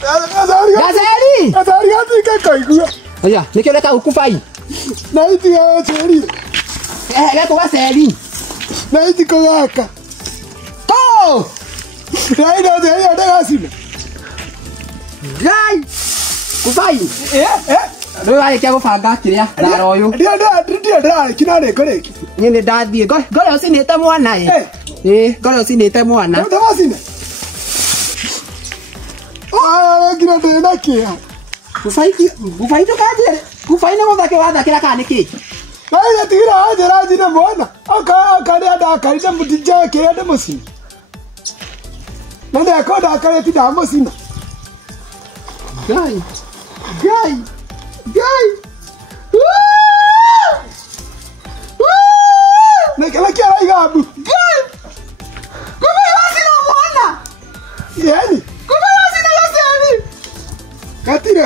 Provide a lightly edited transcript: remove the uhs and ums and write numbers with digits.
Gazeli. Gazeli hati kaigua. Oya, nikio leka ukubai. Na iti ya Gazeli. Leko Gazeli. Na iti kogaka. Go! Rai na Gazeli adagasi. Gai. Kubai. Ndio ai kia gubanga kiria ndaro uyu. Ndio kinare koreki. Nyine ndathie. Ngore ucinite mwana ngore ucinite mwana. Ndio wasine. Kira ndena kia. Kubai tukajire. Kubai ne muthake wathakira kana niki? Aya tira ajira jina mwana. Akari adakarite mutija kia de musini. Nande akoda akarite da musina. Gai. Nekala kia raigabu. Gai. Kubai wasina mwana. Yani. Kubai wasina Gazeli. Gatira.